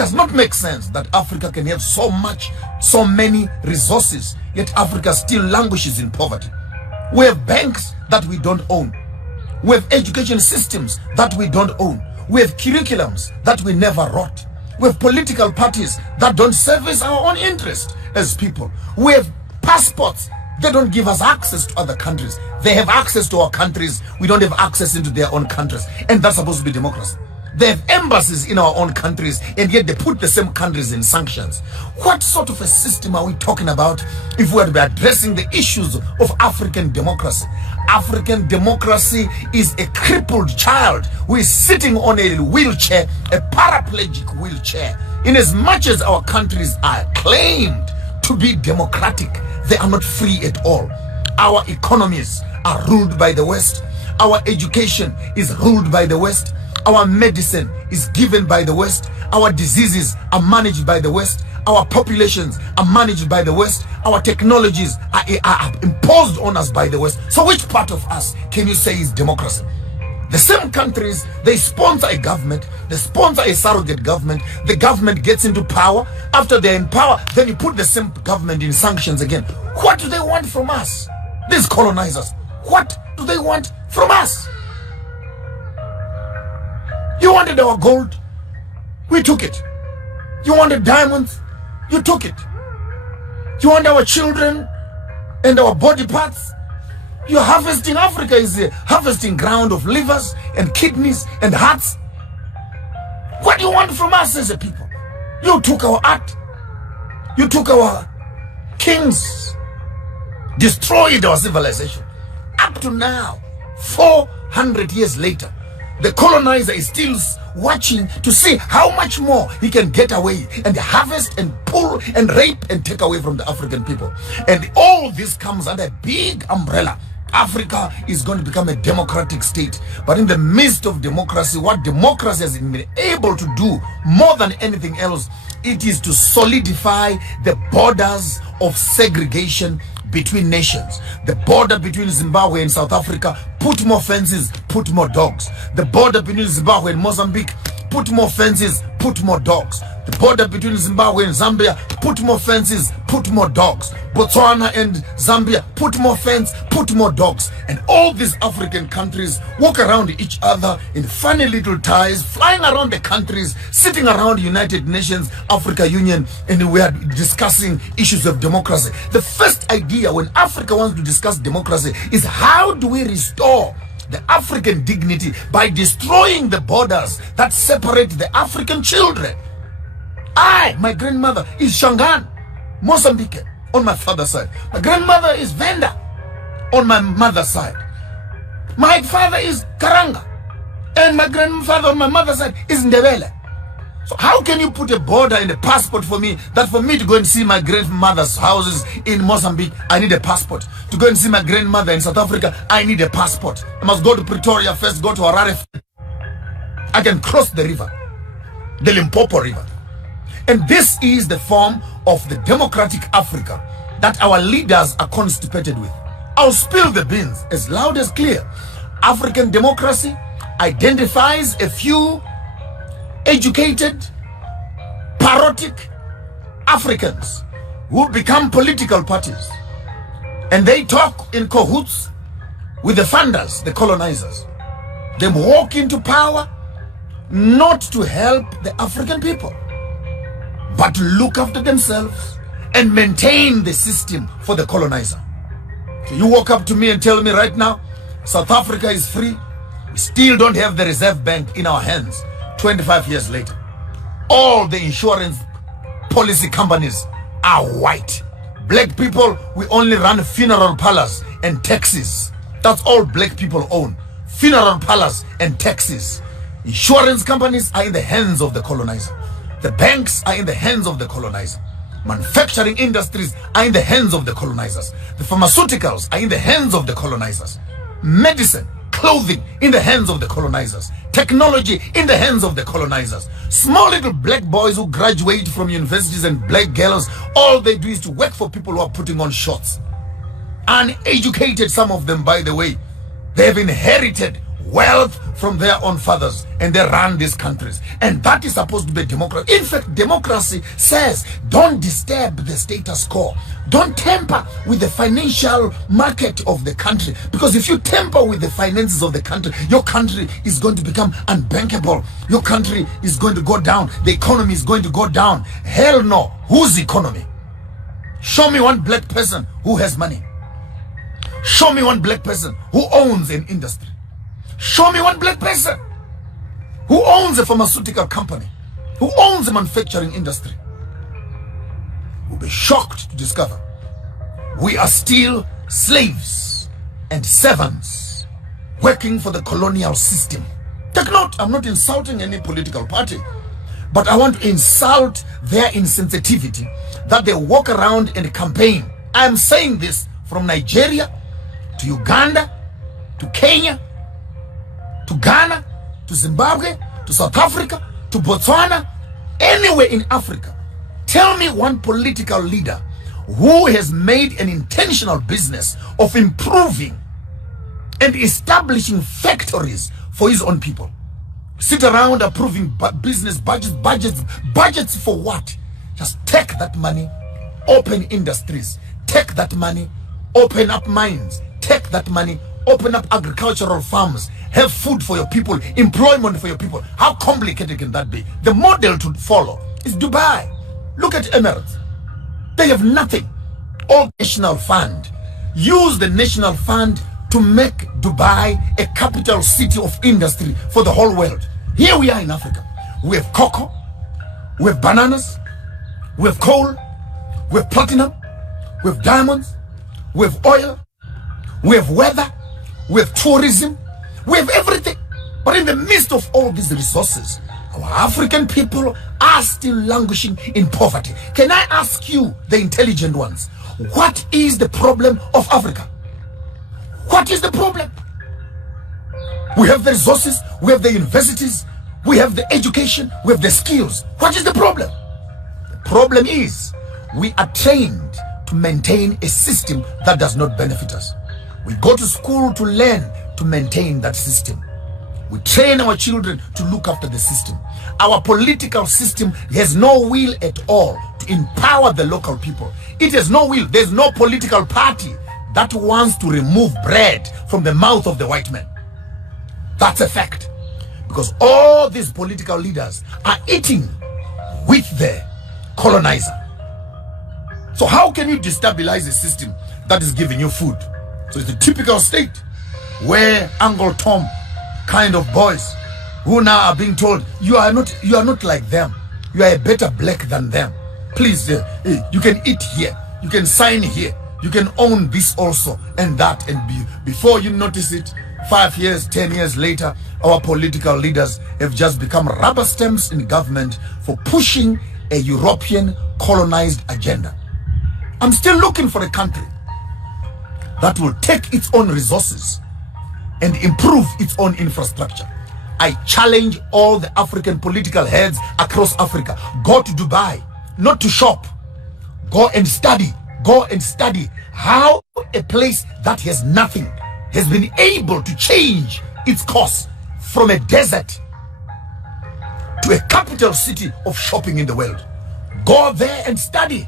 does not make sense that Africa can have so many resources, yet Africa still languishes in poverty. We have banks that we don't own. We have education systems that we don't own. We have curriculums that we never wrote. We have political parties that don't service our own interest as people. We have passports. They don't give us access to other countries. They have access to our countries. We don't have access into their own countries. And that's supposed to be democracy. They have embassies in our own countries, and yet they put the same countries in sanctions. What sort of a system are we talking about if we are to be addressing the issues of African democracy? African democracy is a crippled child who is sitting on a wheelchair, a paraplegic wheelchair. In as much as our countries are claimed to be democratic, they are not free at all. Our economies are ruled by the West. Our education is ruled by the West. Our medicine is given by the West. Our diseases are managed by the West. Our populations are managed by the West. Our technologies are imposed on us by the West. So which part of us can you say is democracy? The same countries, they sponsor a government, they sponsor a surrogate government, the government gets into power. After they're in power, then you put the same government in sanctions again. What do they want from us? These colonizers, what do they want from us? You wanted our gold, we took it. You wanted diamonds, you took it. You want our children and our body parts? You're harvesting. Africa is a harvesting ground of livers and kidneys and hearts. What do you want from us as a people? You took our art. You took our kings. Destroyed our civilization. Up to now, 400 years later, the colonizer is still watching to see how much more he can get away and harvest and pull and rape and take away from the African people. And all this comes under a big umbrella. Africa is going to become a democratic state. But in the midst of democracy, what democracy has been able to do more than anything else, it is to solidify the borders of segregation between nations. The border between Zimbabwe and South Africa, put more fences, put more dogs. The border between Zimbabwe and Mozambique, put more fences, put more dogs. The border between Zimbabwe and Zambia, put more fences, put more dogs. Botswana and Zambia, put more fence, put more dogs. And all these African countries walk around each other in funny little ties, flying around the countries, sitting around United Nations, Africa Union, and we are discussing issues of democracy. The first idea when Africa wants to discuss democracy is how do we restore the African dignity by destroying the borders that separate the African children. My grandmother is Shangaan, Mozambique, on my father's side. My grandmother is Venda, on my mother's side. My father is Karanga, and my grandfather on my mother's side is Ndebele. So how can you put a border and a passport for me, that for me to go and see my grandmother's houses in Mozambique, I need a passport. To go and see my grandmother in South Africa, I need a passport. I must go to Pretoria first, go to Harare. I can cross the river, the Limpopo River. And this is the form of the democratic Africa that our leaders are constipated with. I'll spill the beans as loud as clear. African democracy identifies a few educated, parodic Africans who become political parties. And they talk in cahoots with the funders, the colonizers. They walk into power not to help the African people, but to look after themselves and maintain the system for the colonizer. So you walk up to me and tell me right now, South Africa is free. We still don't have the Reserve Bank in our hands 25 years later. All the insurance policy companies are white. Black people, we only run funeral parlors and taxis. That's all black people own. Funeral parlors and taxis. Insurance companies are in the hands of the colonizer. The banks are in the hands of the colonizer. Manufacturing industries are in the hands of the colonizers. The pharmaceuticals are in the hands of the colonizers. Medicine, clothing in the hands of the colonizers. Technology in the hands of the colonizers. Small little black boys who graduate from universities and black girls, all they do is to work for people who are putting on shorts. Uneducated, some of them, by the way. They have inherited wealth from their own fathers, and they run these countries. And that is supposed to be democracy. In fact, democracy says don't disturb the status quo. Don't tamper with the financial market of the country, because if you tamper with the finances of the country, your country is going to become unbankable. Your country is going to go down. The economy is going to go down. Hell no. Whose economy? Show me one black person who has money. Show me one black person who owns an industry. Show me one black person who owns a pharmaceutical company, who owns a manufacturing industry. You'll be shocked to discover we are still slaves and servants working for the colonial system. Take note, I'm not insulting any political party, but I want to insult their insensitivity that they walk around and campaign. I am saying this from Nigeria to Uganda to Kenya to Ghana to Zimbabwe to South Africa to Botswana, anywhere in Africa. Tell me one political leader who has made an intentional business of improving and establishing factories for his own people. Sit around approving business budgets for what? Just take that money, open industries. Take that money, open up mines. Take that money, open up agricultural farms. Have food for your people, employment for your people. How complicated can that be? The model to follow is Dubai. Look at Emirates. They have nothing. All national fund. Use the national fund to make Dubai a capital city of industry for the whole world. Here we are in Africa. We have cocoa, we have bananas, we have coal, we have platinum, we have diamonds, we have oil, we have weather, we have tourism, we have everything. But in the midst of all these resources, our African people are still languishing in poverty. Can I ask you, the intelligent ones, what is the problem of Africa? What is the problem? We have the resources, we have the universities, we have the education, we have the skills. What is the problem? The problem is we are trained to maintain a system that does not benefit us. We go to school to learn to maintain that system. We train our children to look after the system. Our political system has no will at all to empower the local people. It has no will. There's no political party that wants to remove bread from the mouth of the white man. That's a fact. Because all these political leaders are eating with the colonizer. So how can you destabilize a system that is giving you food? So it's the typical state where Uncle Tom kind of boys who now are being told you are not like them, you are a better black than them. Please, you can eat here, you can sign here, you can own this also and that, and before you notice it, 5 years, 10 years later, our political leaders have just become rubber stamps in government for pushing a European colonized agenda. I'm still looking for a country that will take its own resources and improve its own infrastructure. I challenge all the African political heads across Africa. Go to Dubai, not to shop. Go and study. Go and study how a place that has nothing has been able to change its course from a desert to a capital city of shopping in the world. Go there and study.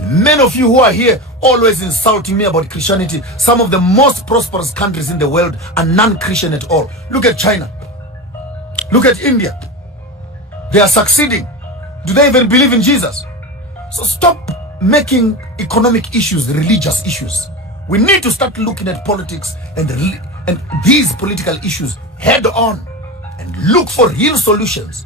Many of you who are here always insulting me about Christianity. Some of the most prosperous countries in the world are non-Christian at all. Look at China. Look at India. They are succeeding. Do they even believe in Jesus? So stop making economic issues religious issues. We need to start looking at politics and these political issues head on and look for real solutions.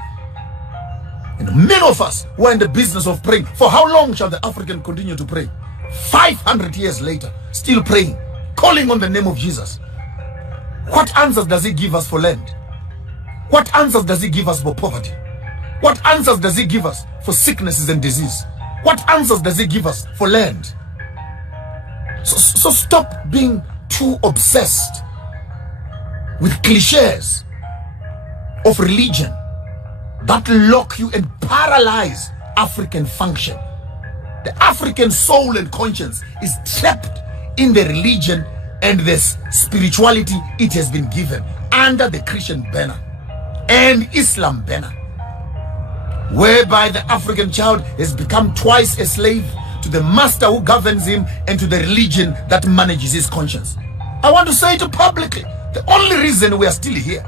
And many of us who are in the business of praying, for how long shall the African continue to pray? 500 years later, still praying, calling on the name of Jesus. What answers does he give us for land? What answers does he give us for poverty? What answers does he give us for sicknesses and disease? What answers does he give us for land? So stop being too obsessed with cliches of religion that lock you and paralyze African function. The African soul and conscience is trapped in the religion and this spirituality it has been given under the Christian banner and Islam banner, whereby the African child has become twice a slave to the master who governs him and to the religion that manages his conscience. I want to say it publicly. The only reason we are still here,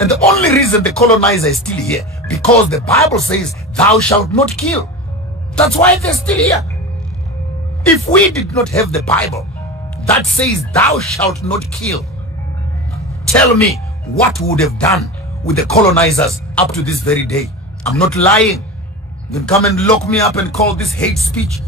and the only reason the colonizer is still here, because the Bible says, thou shalt not kill. That's why they're still here. If we did not have the Bible that says, thou shalt not kill, tell me what we would have done with the colonizers up to this very day. I'm not lying. You can come and lock me up and call this hate speech.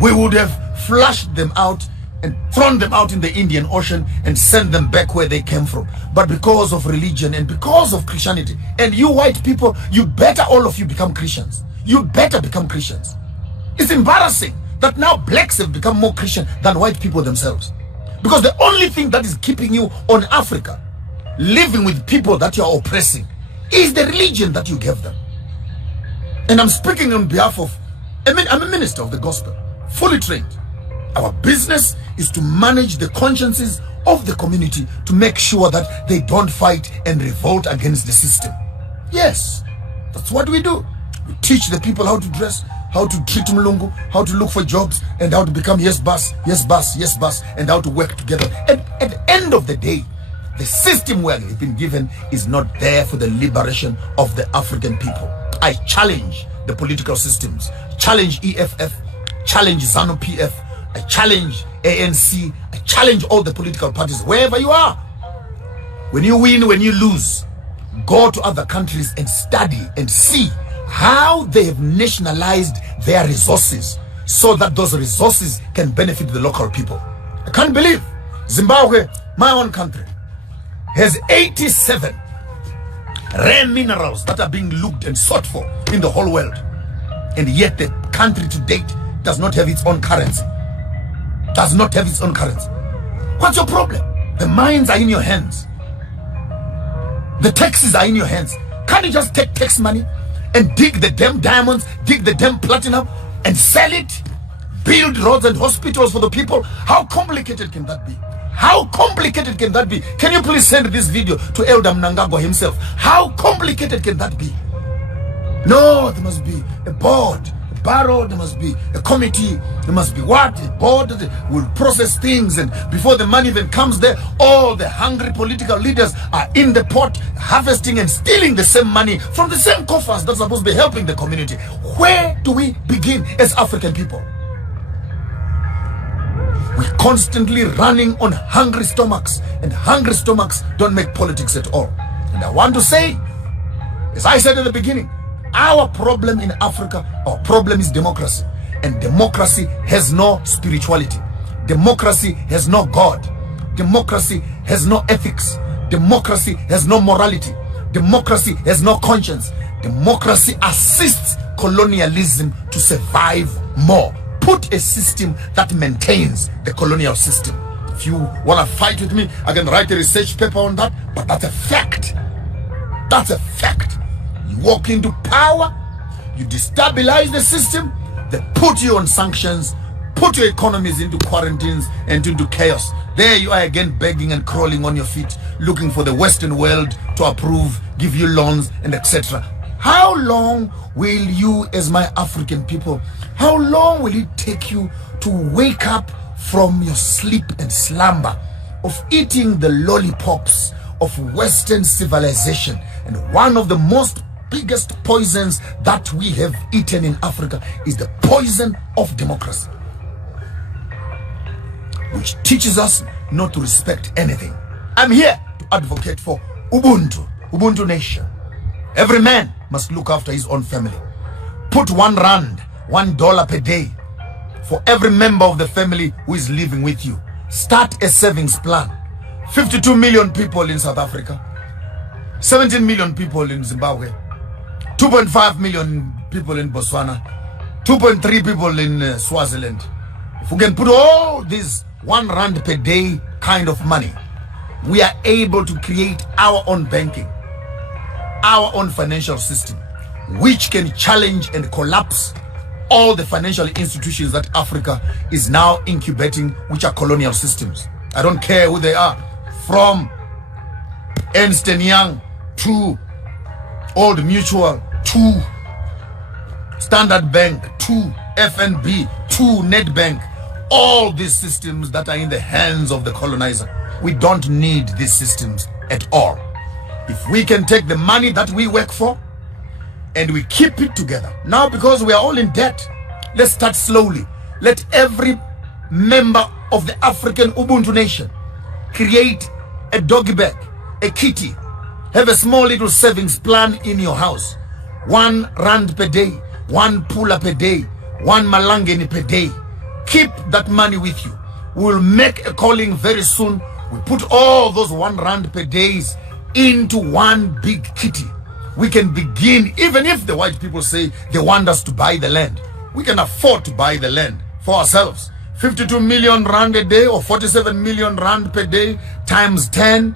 We would have flushed them out and thrown them out in the Indian Ocean and sent them back where they came from. But because of religion and because of Christianity, and you white people, you better all of you become Christians. You better become Christians. It's embarrassing that now blacks have become more Christian than white people themselves. Because the only thing that is keeping you on Africa, living with people that you are oppressing, is the religion that you gave them. And I'm speaking on behalf of, I'm a minister of the gospel, fully trained. Our business is to manage the consciences of the community to make sure that they don't fight and revolt against the system. Yes, that's what we do. We teach the people how to dress, how to treat Mlungu, how to look for jobs, and how to become yes boss, yes boss, yes boss, and how to work together. And at the end of the day, the system where they've been given is not there for the liberation of the African people. I challenge the political systems, challenge EFF, challenge ZANU-PF, I challenge ANC, I challenge all the political parties, wherever you are. When you win, when you lose, go to other countries and study and see how they have nationalized their resources so that those resources can benefit the local people. I can't believe Zimbabwe, my own country, has 87 rare minerals that are being looked and sought for in the whole world. And yet the country to date does not have its own currency. Does not have its own currency. What's your problem? The mines are in your hands. The taxes are in your hands. Can't you just take tax money and dig the damn diamonds, dig the damn platinum and sell it? Build roads and hospitals for the people? How complicated can that be? How complicated can that be? Can you please send this video to Elder Mnangagwa himself? How complicated can that be? No, there must be a board, a barrow, there must be a committee, there must be what? A board that will process things, and before the money even comes there, all the hungry political leaders are in the pot, harvesting and stealing the same money from the same coffers that's supposed to be helping the community. Where do we begin as African people? We're constantly running on hungry stomachs, and hungry stomachs don't make politics at all. And I want to say, as I said at the beginning, our problem in Africa, our problem is democracy. And democracy has no spirituality. Democracy has no God. Democracy has no ethics. Democracy has no morality. Democracy has no conscience. Democracy assists colonialism to survive more. Put a system that maintains the colonial system. If you want to fight with me, I can write a research paper on that, but that's a fact. That's a fact. You walk into power, you destabilize the system, they put you on sanctions, put your economies into quarantines and into chaos. There you are again begging and crawling on your feet, looking for the Western world to approve, give you loans and etc. How long will you, as my African people, how long will it take you to wake up from your sleep and slumber of eating the lollipops of Western civilization? And one of the most biggest poisons that we have eaten in Africa is the poison of democracy, which teaches us not to respect anything. I'm here to advocate for Ubuntu nation. Every man must look after his own family. Put R1, $1 per day for every member of the family who is living with you. Start a savings plan. 52 million people in South Africa, 17 million people in Zimbabwe, 2.5 million people in Botswana, 2.3 people in Swaziland. If we can put all these R1 per day kind of money, we are able to create our own banking, our own financial system, which can challenge and collapse all the financial institutions that Africa is now incubating, which are colonial systems. I don't care who they are, from Ernst & Young to Old Mutual to Standard Bank to FNB to Nedbank, all these systems that are in the hands of the colonizer. We don't need these systems at all. If we can take the money that we work for and we keep it together. Now, because we are all in debt, let's start slowly. Let every member of the African Ubuntu nation create a doggy bag, a kitty. Have a small little savings plan in your house. R1 per day, 1 pula per day, 1 malangeni per day. Keep that money with you. We'll make a calling very soon. We put all those R1 per days into one big kitty. We can begin, even if the white people say they want us to buy the land, we can afford to buy the land for ourselves. 52 million rand a day or 47 million rand per day times 10,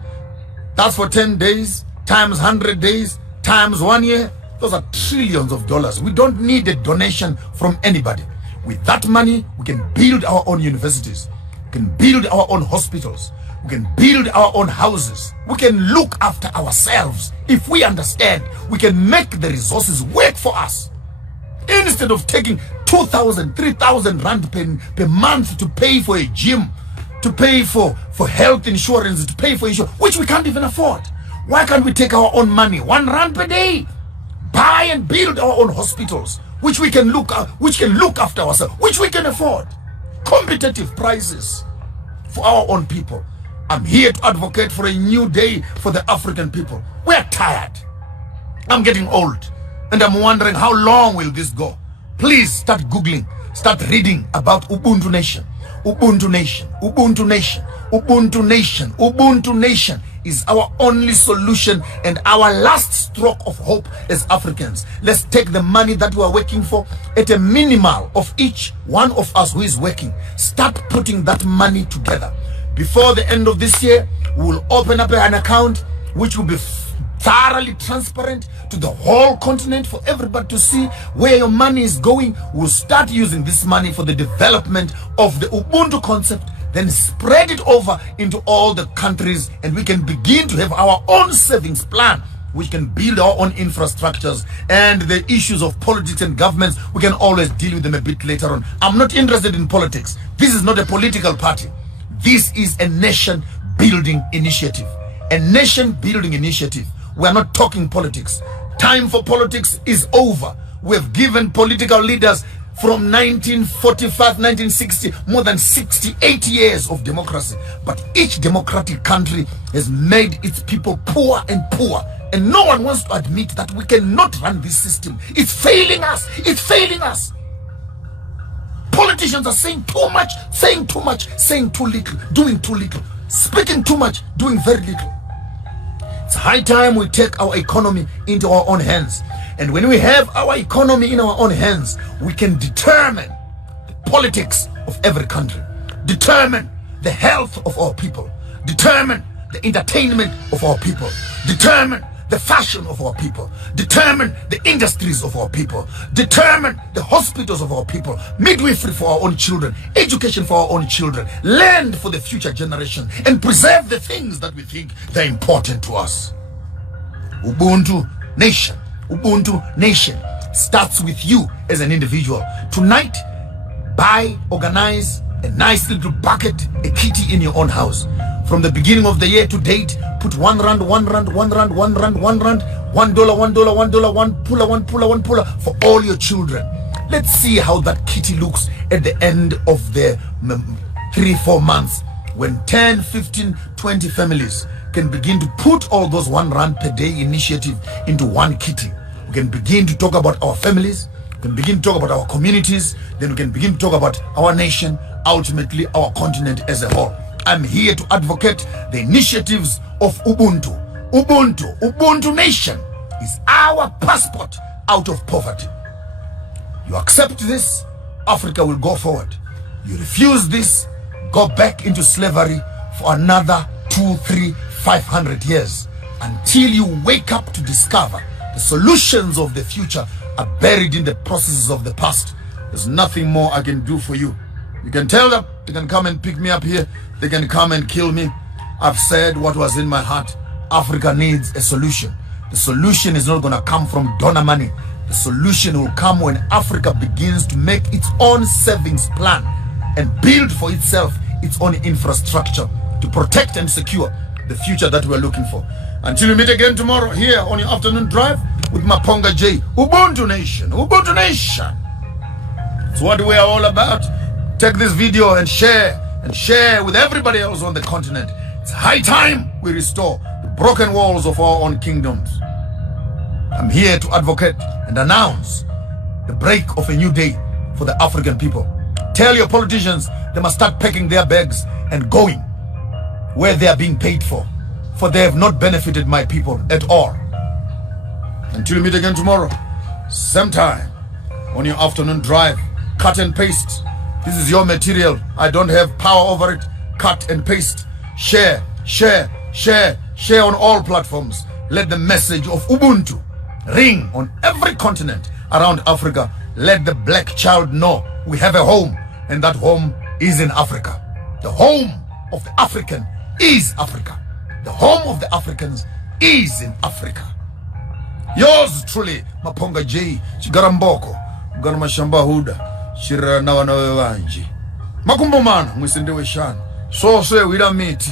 that's for 10 days, times 100 days, times 1 year. Those are trillions of dollars. We don't need a donation from anybody. With that money, we can build our own universities. We can build our own hospitals. We can build our own houses. We can look after ourselves. If we understand, we can make the resources work for us. Instead of taking 2,000, 3,000 rand per month to pay for a gym, to pay for health insurance, to pay for insurance, which we can't even afford. Why can't we take our own money, R1 per day, buy and build our own hospitals, which we can look after ourselves, which we can afford, competitive prices for our own people. I'm here to advocate for a new day for the African people. We're tired. I'm getting old, and I'm wondering how long will this go. Please start Googling, start reading about Ubuntu Nation. Ubuntu Nation, Ubuntu Nation, Ubuntu Nation, Ubuntu Nation is our only solution and our last stroke of hope as Africans. Let's take the money that we are working for at a minimal of each one of us who is working. Start putting that money together. Before the end of this year, we will open up an account which will be thoroughly transparent to the whole continent for everybody to see where your money is going. We'll start using this money for the development of the Ubuntu concept, then spread it over into all the countries, and we can begin to have our own savings plan. We can build our own infrastructures, and the issues of politics and governments, we can always deal with them a bit later on. I'm not interested in politics. This is not a political party. This is a nation building initiative. A nation building initiative. We are not talking politics. Time for politics is over. We have given political leaders from 1945, 1960, more than 68 years of democracy. But each democratic country has made its people poor and poor. And no one wants to admit that we cannot run this system. It's failing us. It's failing us. Politicians are saying too much, saying too much, saying too little, doing too little, speaking too much, doing very little. It's high time we take our economy into our own hands. And when we have our economy in our own hands, we can determine the politics of every country, determine the health of our people, determine the entertainment of our people, determine the fashion of our people, determine the industries of our people, determine the hospitals of our people, midwifery for our own children, education for our own children, land for the future generation, and preserve the things that we think they're important to us. Ubuntu Nation. Ubuntu Nation starts with you as an individual. Tonight, buy, organize a nice little bucket, a kitty in your own house. From the beginning of the year to date, put R1, R1, R1, R1, R1, $1, $1, $1, one puller, one puller for all your children. Let's see how that kitty looks at the end of the 3-4 months, when 10, 15, 20 families can begin to put all those R1 per day initiative into one kitty. We can begin to talk about our families, we can begin to talk about our communities, then we can begin to talk about our nation, ultimately our continent as a whole. I'm here to advocate the initiatives of Ubuntu. Ubuntu Nation is our passport out of poverty. You accept this, Africa will go forward. You refuse this, go back into slavery for another 2, 3, 500 years, until you wake up to discover the solutions of the future are buried in the processes of the past. There's nothing more I can do for you. You can tell them, they can come and pick me up here. They can come and kill me. I've said what was in my heart. Africa needs a solution. The solution is not going to come from donor money. The solution will come when Africa begins to make its own savings plan and build for itself its own infrastructure to protect and secure the future that we're looking for. Until we meet again tomorrow here on your afternoon drive with Maponga J. Ubuntu Nation. Ubuntu Nation. It's what we are all about. Take this video and share with everybody else on the continent. It's high time we restore the broken walls of our own kingdoms. I'm here to advocate and announce the break of a new day for the African people. Tell your politicians they must start packing their bags and going where they are being paid for they have not benefited my people at all. Until we meet again tomorrow, same time, on your afternoon drive, cut and paste. This is your material. I don't have power over it. Cut and paste. Share on all platforms. Let the message of Ubuntu ring on every continent around Africa. Let the black child know we have a home, and that home is in Africa. The home of the African is Africa. The home of the Africans is in Africa. Yours truly, Maponga J. Chigaramboko. Mashamba Huda. Shira na wanawe wanji. Makumbumana, mwisindewe shana. So say we don't meet.